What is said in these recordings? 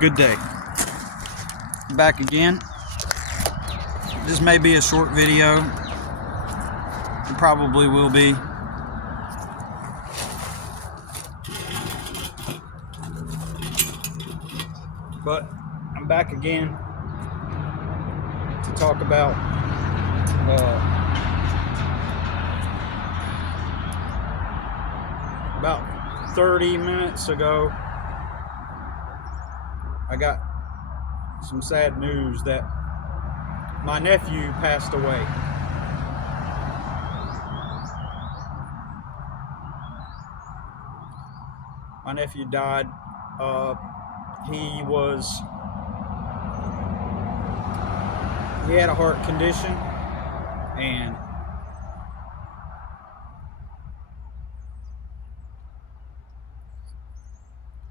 Good day. Back again. This may be a short video. It probably will be. But I'm back again to talk about about 30 minutes ago I got some sad news that my nephew passed away. My nephew died. He had a heart condition, and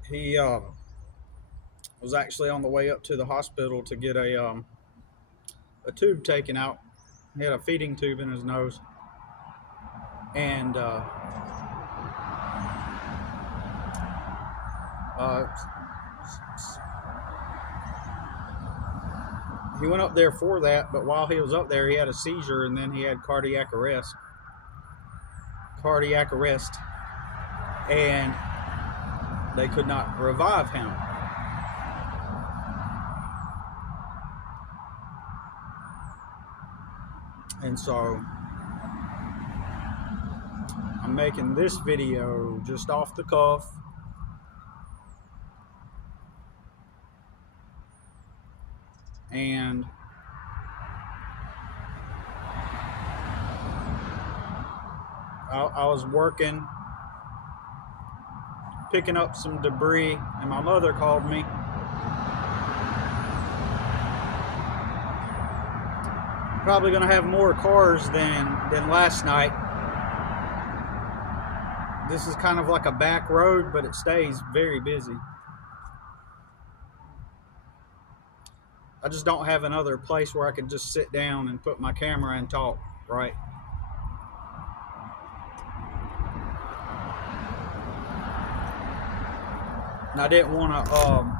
he was actually on the way up to the hospital to get a tube taken out. He had a feeding tube in his nose, and he went up there for that, but while he was up there, he had a seizure, and then he had cardiac arrest, and they could not revive him. And so I'm making this video just off the cuff. And I was working, picking up some debris, and my mother called me. Probably gonna have more cars than last night. This is kind of like a back road, but it stays very busy. I just don't have another place where I could just sit down and put my camera and talk, right? And I didn't want to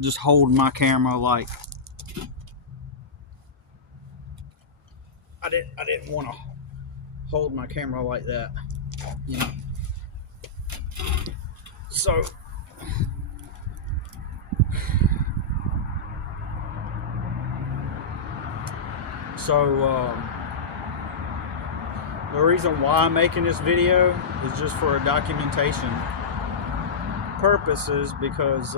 just hold my camera like I didn't want to hold my camera like that, you know. So the reason why I'm making this video is just for a documentation purposes, because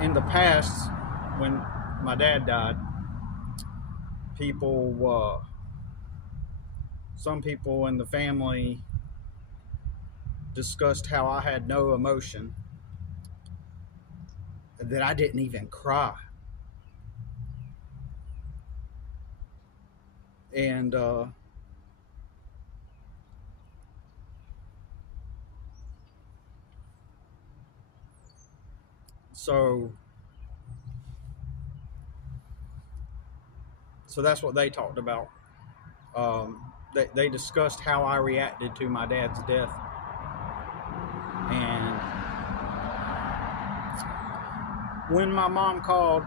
in the past, when my dad died, some people in the family discussed how I had no emotion, that I didn't even cry. And so that's what they talked about. They discussed how I reacted to my dad's death. And when my mom called,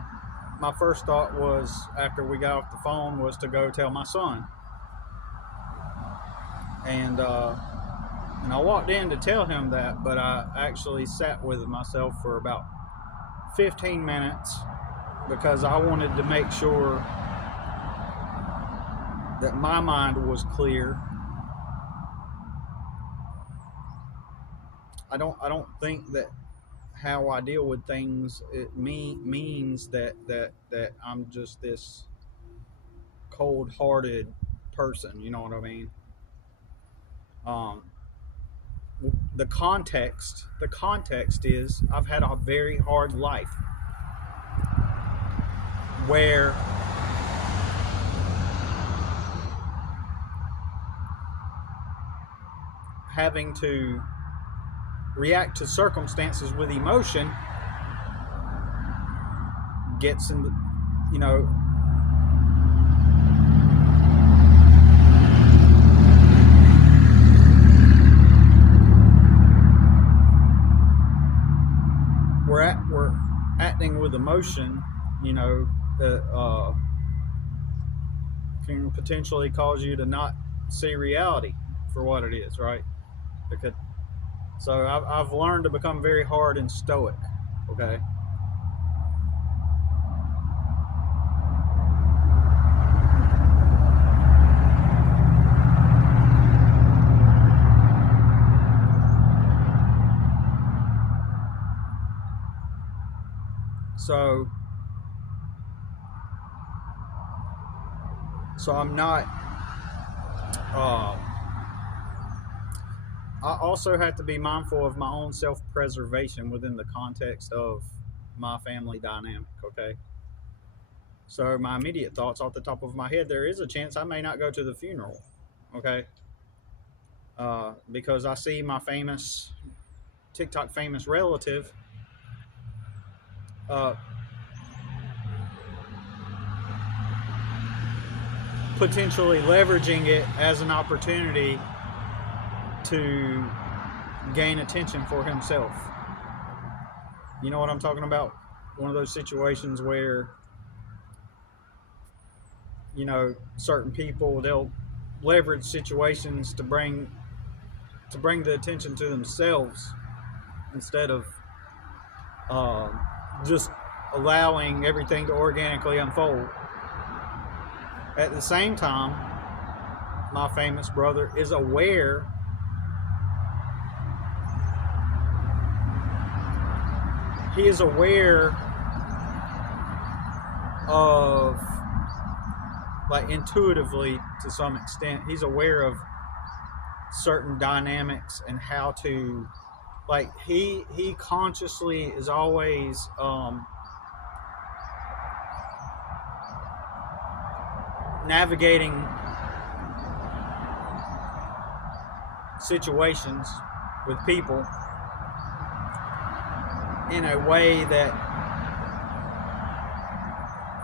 my first thought was, after we got off the phone, was to go tell my son. And I walked in to tell him that, but I actually sat with myself for about 15 minutes because I wanted to make sure that my mind was clear. I don't think that how I deal with things means that I'm just this cold-hearted person. You know what I mean? The context is I've had a very hard life where having to react to circumstances with emotion gets in the, with emotion, that can potentially cause you to not see reality for what it is, right? Because so I've learned to become very hard and stoic. Okay. So I'm not. Uh, I also have to be mindful of my own self-preservation within the context of my family dynamic. Okay. So my immediate thoughts off the top of my head, there is a chance I may not go to the funeral. Okay. Because I see my famous TikTok famous relative uh, potentially leveraging it as an opportunity to gain attention for himself. You know what I'm talking about? One of those situations where, certain people, they'll leverage situations to bring the attention to themselves instead of um, just allowing everything to organically unfold. At the same time, my famous brother is aware of, like, intuitively, to some extent, he's aware of certain dynamics and how to, like, he consciously is always navigating situations with people in a way that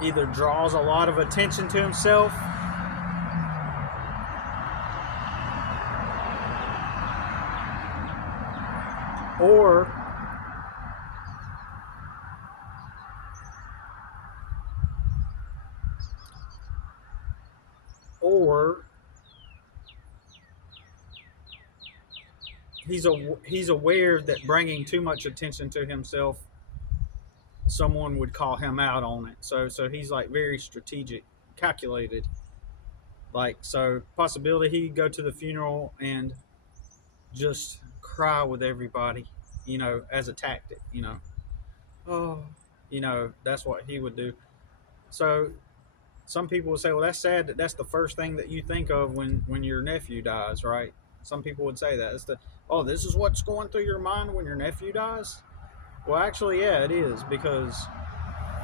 either draws a lot of attention to himself or he's aware that bringing too much attention to himself, someone would call him out on it. So he's, like, very strategic, calculated. Like, so possibility he could go to the funeral and just cry with everybody, as a tactic, oh, that's what he would do. So some people would say, well, that's sad that that's the first thing that you think of when your nephew dies, right? Some people would say that. This is what's going through your mind when your nephew dies? Well, actually, yeah, it is, because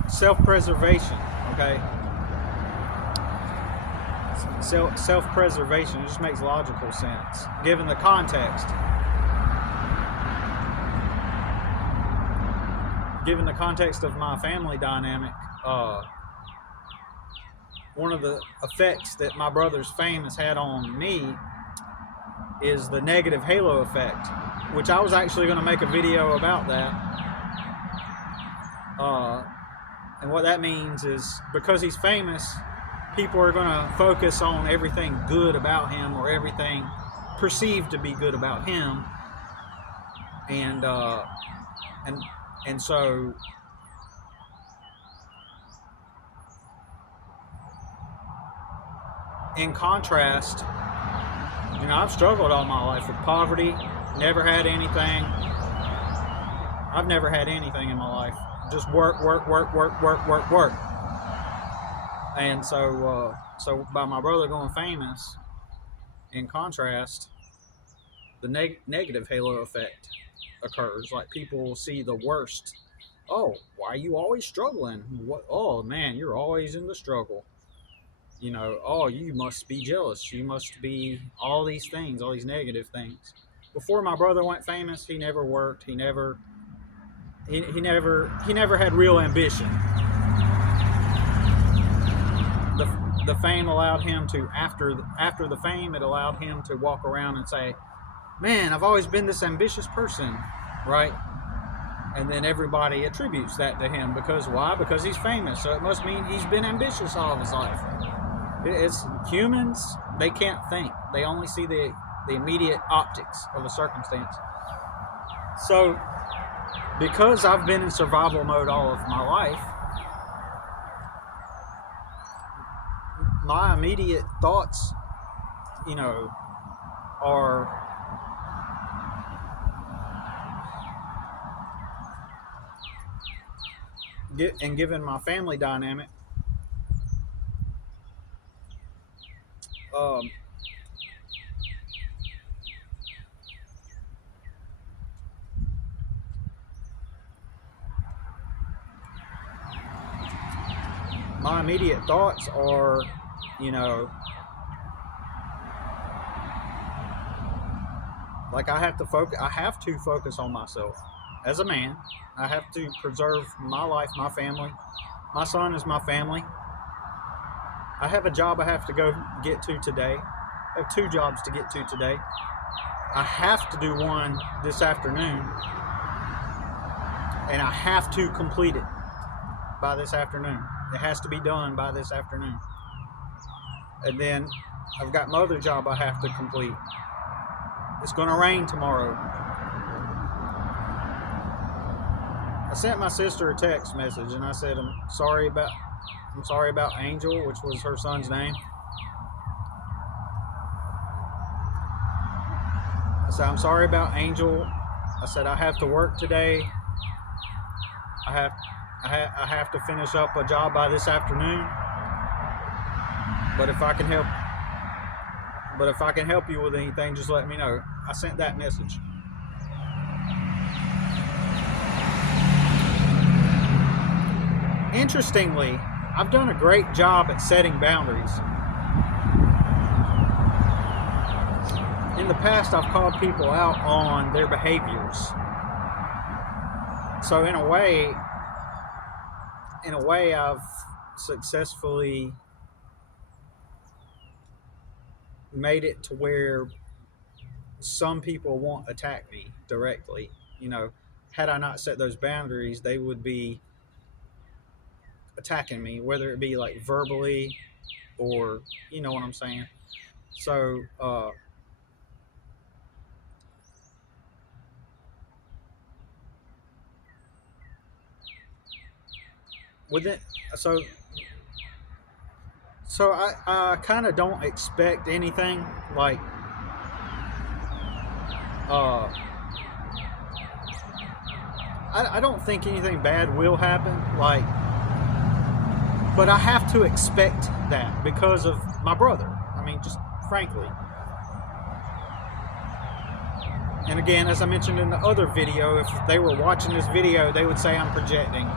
self-preservation, okay? Self-preservation just makes logical sense, given the context. Given the context of my family dynamic, one of the effects that my brother's fame has had on me is the negative halo effect, which I was actually going to make a video about that. And what that means is, because he's famous, people are going to focus on everything good about him, or everything perceived to be good about him, and so in contrast, I've struggled all my life with poverty, never had anything. I've never had anything in my life. Just work. And so by my brother going famous, in contrast, the negative halo effect occurs. Like, people see the worst. Oh, why are you always struggling? What? Oh man, you're always in the struggle. Oh, you must be jealous. You must be all these things, all these negative things. Before my brother went famous, he never worked. He never had real ambition. The fame allowed him to, after the fame, it allowed him to walk around and say, man, I've always been this ambitious person, right? And then everybody attributes that to him because why? Because he's famous. So it must mean he's been ambitious all of his life. It's humans, they can't think. They only see the immediate optics of a circumstance. So because I've been in survival mode all of my life, my immediate thoughts, are and given my family dynamic, um, my immediate thoughts are, like I have to focus on myself as a man. I have to preserve my life, my family. My son is my family. I have a job I have to go get to today. I have 2 jobs to get to today. I have to do one this afternoon, and I have to complete it by this afternoon. It has to be done by this afternoon. And then I've got my other job I have to complete. It's going to rain tomorrow. I sent my sister a text message and I said, I'm sorry about Angel, which was her son's name. I said, I'm sorry about Angel. I said, I have to work today. I have to finish up a job by this afternoon. But if I can help you with anything, just let me know. I sent that message. Interestingly, I've done a great job at setting boundaries. In the past, I've called people out on their behaviors. So in a way, I've successfully made it to where some people won't attack me directly. Had I not set those boundaries, they would be attacking me, whether it be like verbally or, you know what I'm saying. So with it, so I kind of don't expect anything like I don't think anything bad will happen, but I have to expect that because of my brother. I mean, just frankly. And again, as I mentioned in the other video, if they were watching this video, they would say I'm projecting,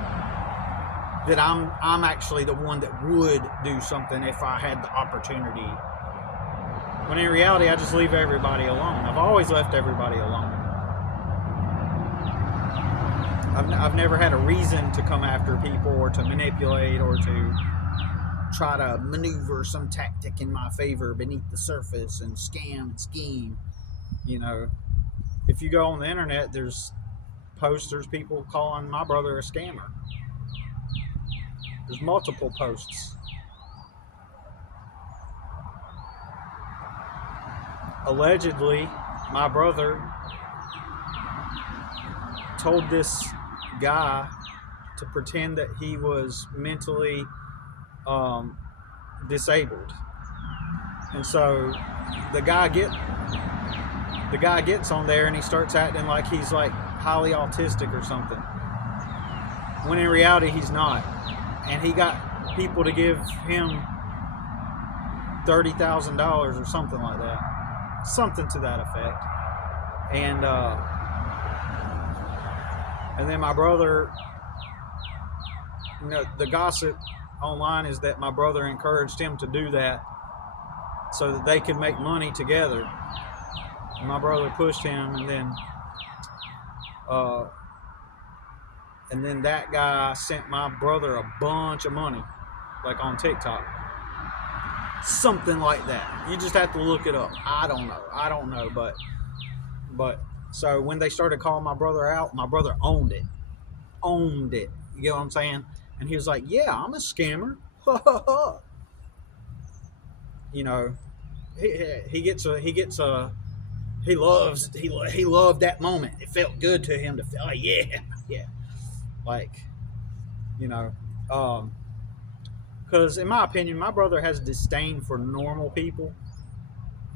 that I'm actually the one that would do something if I had the opportunity. When in reality, I just leave everybody alone. I've always left everybody alone. I've never had a reason to come after people or to manipulate or to try to maneuver some tactic in my favor beneath the surface and scam and scheme. If you go on the internet, there's people calling my brother a scammer. There's multiple posts. Allegedly, my brother told this guy to pretend that he was mentally disabled, and so the guy gets on there and he starts acting like he's like highly autistic or something, when in reality he's not. And he got people to give him $30,000 or something like that, something to that effect. And then my brother, the gossip online is that my brother encouraged him to do that so that they could make money together. And my brother pushed him, and then that guy sent my brother a bunch of money, like on TikTok. Something like that. You just have to look it up. I don't know, but so when they started calling my brother out, my brother owned it. owned it. You get what I'm saying? And he was like, "Yeah, I'm a scammer." You know, he loved that moment. It felt good to him to feel like, yeah, yeah, like, you know, because in my opinion, my brother has disdain for normal people.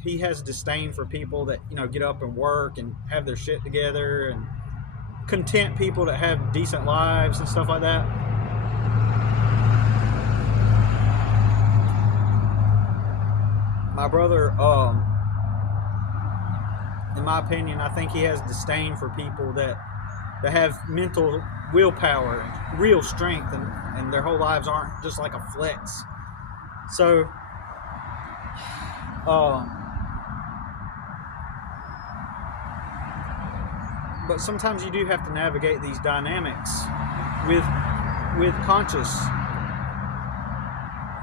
He has disdain for people that get up and work and have their shit together, and content people that have decent lives and stuff like that. My brother, in my opinion, I think he has disdain for people that have mental willpower and real strength, and their whole lives aren't just like a flex. So, but sometimes you do have to navigate these dynamics with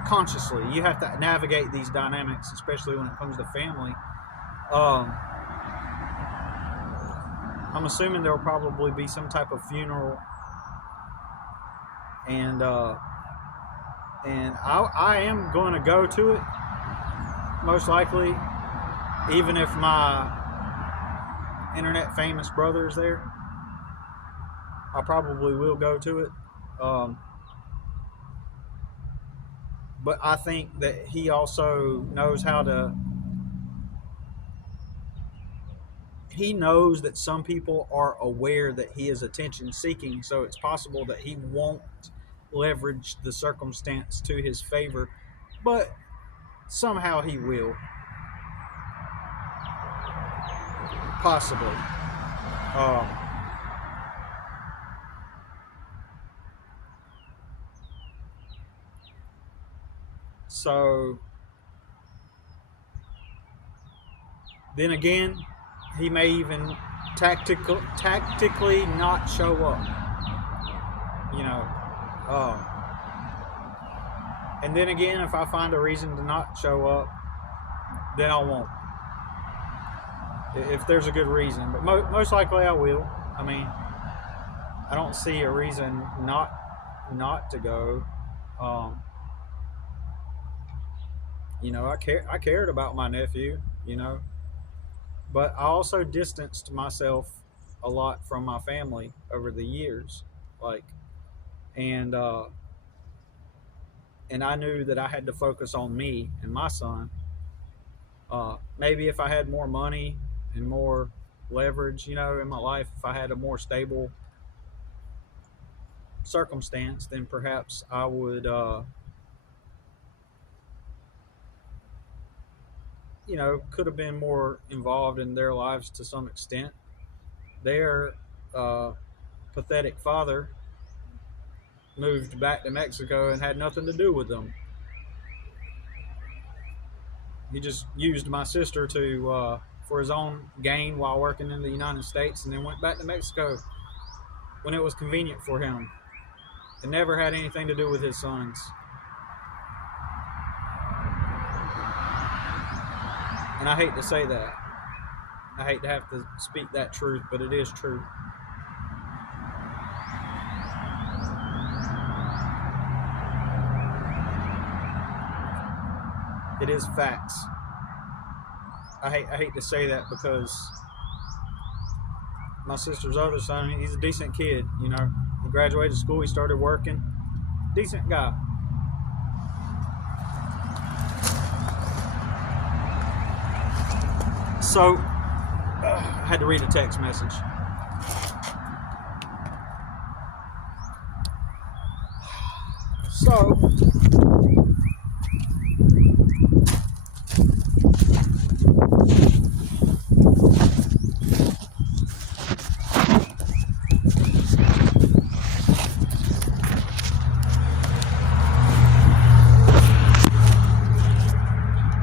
consciously. You have to navigate these dynamics, especially when it comes to family. I'm assuming there will probably be some type of funeral, and I am going to go to it, most likely, even if my internet famous brother is there. I probably will go to it. But I think that he also knows he knows that some people are aware that he is attention seeking, so it's possible that he won't leverage the circumstance to his favor, but somehow he will. Possibly. Um, so then again, he may even tactically not show up. You know. And then again, if I find a reason to not show up, then I won't. If there's a good reason, but most likely I will. I mean, I don't see a reason not to go. I cared about my nephew. But I also distanced myself a lot from my family over the years, like, and and I knew that I had to focus on me and my son. Maybe if I had more money and more leverage, in my life, if I had a more stable circumstance, then perhaps I would, could have been more involved in their lives to some extent. Their pathetic father moved back to Mexico and had nothing to do with them. He just used my sister to for his own gain while working in the United States, and then went back to Mexico when it was convenient for him. It never had anything to do with his sons. And I hate to say that. I hate to have to speak that truth, but it is true. It is facts. I hate to say that because my sister's other son, he's a decent kid, He graduated school, he started working. Decent guy. So, I had to read a text message. So,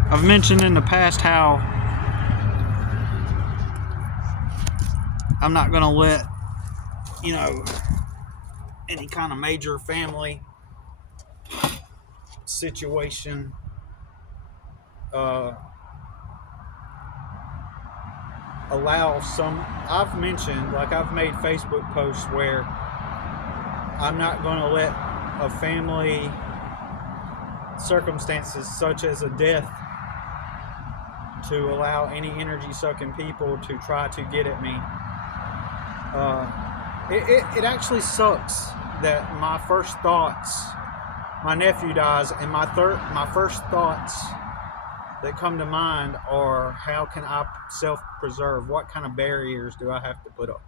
I've mentioned in the past how I'm not going to let, any kind of major family situation allow some. I've mentioned, like, I've made Facebook posts where I'm not going to let a family circumstances such as a death to allow any energy sucking people to try to get at me. It actually sucks that my first thoughts, my nephew dies, and my first thoughts that come to mind are, how can I self-preserve? What kind of barriers do I have to put up?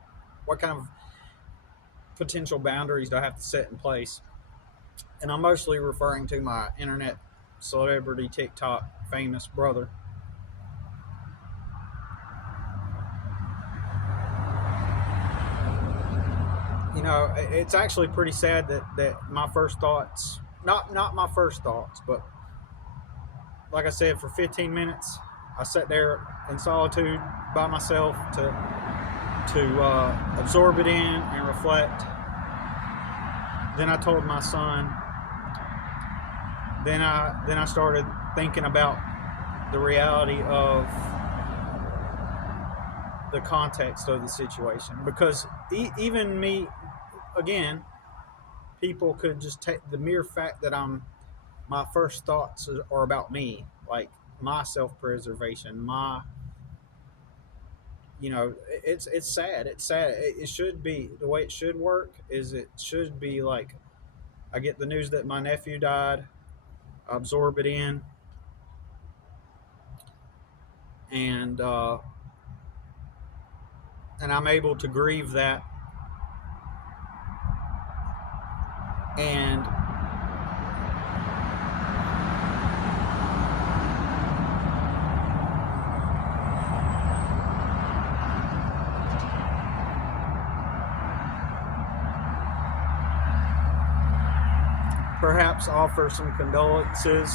What kind of potential boundaries do I have to set in place? And I'm mostly referring to my internet celebrity TikTok famous brother. You know, it's actually pretty sad that my first thoughts, not my first thoughts, but like I said, for 15 minutes, I sat there in solitude by myself to absorb it in and reflect. Then I told my son. Then I started thinking about the reality of the context of the situation, because even me, again, people could just take the mere fact that my first thoughts are about me, like my self-preservation, my, you know, it's sad. It's sad. It should be the way it should work. Is it should be like, I get the news that my nephew died, I absorb it in, and I'm able to grieve that, and perhaps offer some condolences.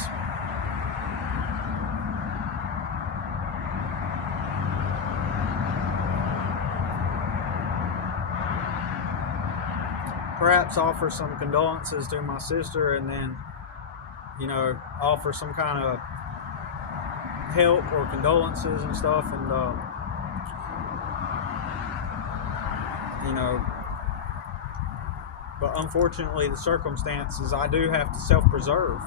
Perhaps offer some condolences to my sister, and then, you know, offer some kind of help or condolences and stuff, and you know, but unfortunately the circumstances, I do have to self-preserve.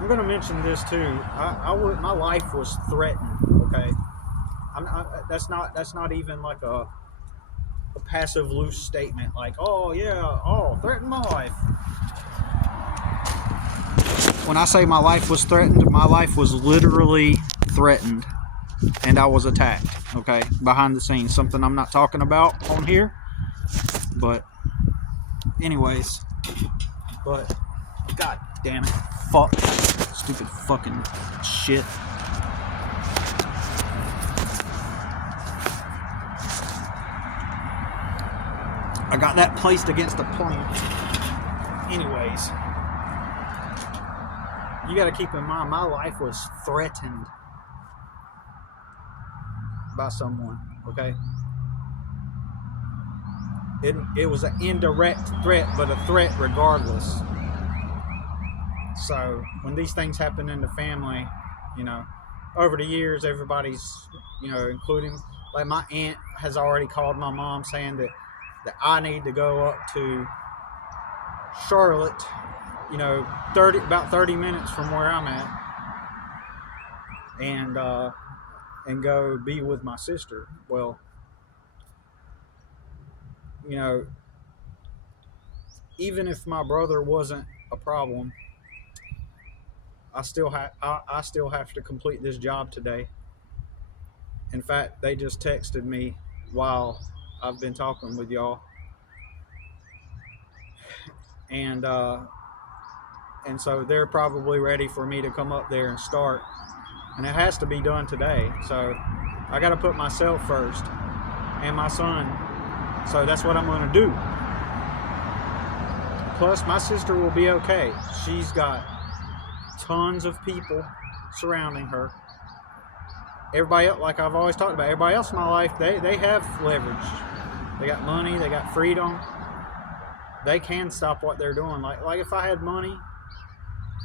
I'm going to mention this too. My life was threatened. Okay, that's not even like a passive, loose statement like, oh yeah, oh, threaten my life. When I say my life was threatened, my life was literally threatened, and I was attacked. Okay, behind the scenes, something I'm not talking about on here, but anyways, but god damn it, fuck, stupid fucking shit. I got that placed against a plant. Anyways, you got to keep in mind, my life was threatened by someone. Okay, it was an indirect threat, but a threat regardless. So when these things happen in the family, you know, over the years, everybody's, you know, including, like, my aunt has already called my mom saying that I need to go up to Charlotte, you know, about 30 minutes from where I'm at, and go be with my sister. Well, you know, even if my brother wasn't a problem, I still have to complete this job today. In fact, they just texted me while I've been talking with y'all, and so they're probably ready for me to come up there and start, and it has to be done today. So I got to put myself first and my son. So that's what I'm going to do. Plus, my sister will be okay. She's got tons of people surrounding her. Everybody else, like I've always talked about, everybody else in my life, they have leverage. They got money, they got freedom. They can stop what they're doing. Like if I had money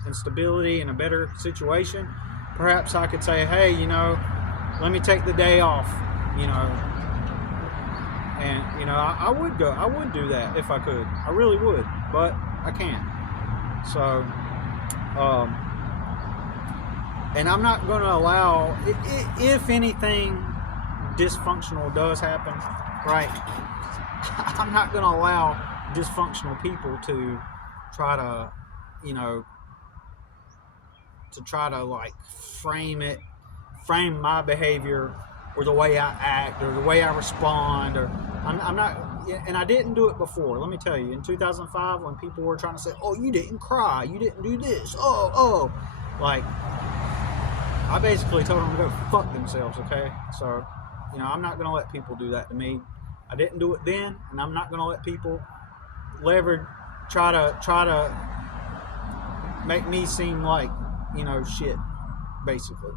and stability and a better situation, perhaps I could say, hey, you know, let me take the day off, you know, And I would go. I would do that if I could. I really would, but I can't. So, um, and I'm not going to allow. If anything dysfunctional does happen, right? I'm not going to allow dysfunctional people to try to, you know, like frame my behavior or the way I act or the way I respond. Or I'm not, and I didn't do it before. Let me tell you, in 2005, when people were trying to say, "Oh, you didn't cry, you didn't do this," like I basically told them to go fuck themselves. Okay, so I'm not gonna let people do that to me. I didn't do it then, and I'm not gonna let people try to make me seem like shit. Basically,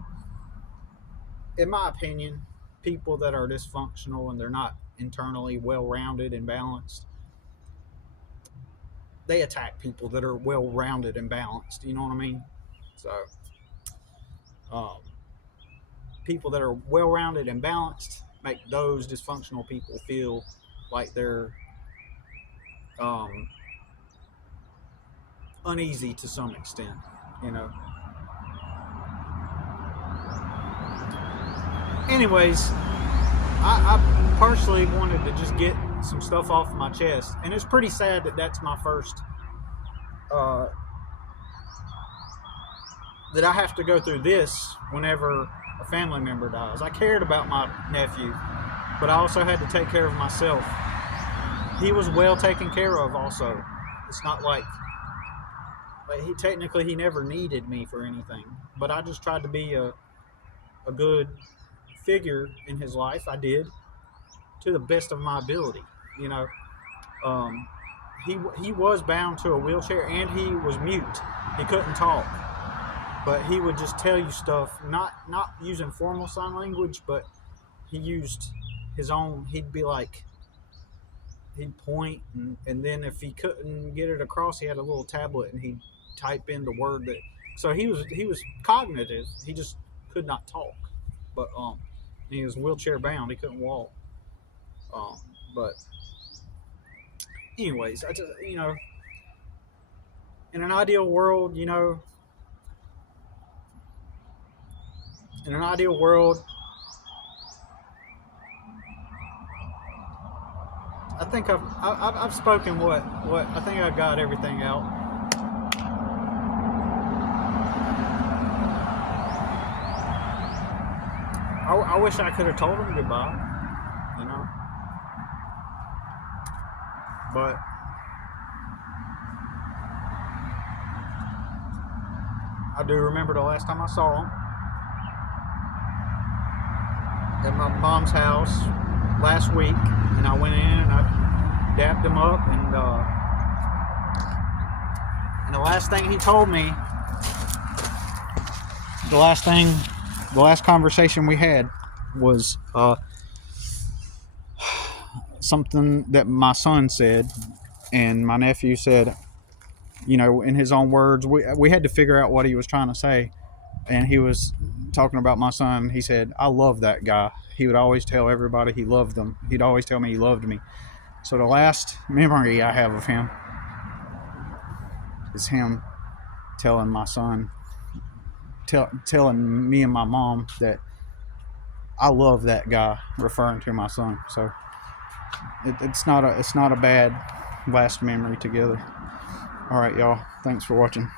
in my opinion, people that are dysfunctional and they're not internally well-rounded and balanced, they attack people that are well-rounded and balanced. You know what I mean? So, um, people that are well-rounded and balanced make those dysfunctional people feel like they're um, uneasy to some extent. You know. Anyways, I partially wanted to just get some stuff off my chest, and it's pretty sad that that's my first. That I have to go through this whenever a family member dies. I cared about my nephew, but I also had to take care of myself. He was well taken care of also. It's not like he never needed me for anything, but I just tried to be a good figure in his life. I did, to the best of my ability. You know, um, he was bound to a wheelchair and he was mute. He couldn't talk, but he would just tell you stuff, not using formal sign language, but he used his own. He'd be like, he'd point, and then if he couldn't get it across, he had a little tablet and he'd type in the word that. So he was cognitive. He just could not talk, but he was wheelchair bound. He couldn't walk. But anyways, I just in an ideal world, in an ideal world, I think I've spoken what I think I got everything out. I wish I could have told him goodbye, but I do remember the last time I saw him at my mom's house last week, and I went in and I dapped him up, and the last thing he told me, the last conversation we had was something that my son said, and my nephew said, in his own words, we had to figure out what he was trying to say, and he was talking about my son. He said, "I love that guy. He would always tell everybody he loved them. He'd always tell me he loved me." So the last memory I have of him is him telling my son, telling me and my mom that I love that guy, referring to my son. So it's not a bad last memory together. All right, y'all. Thanks for watching.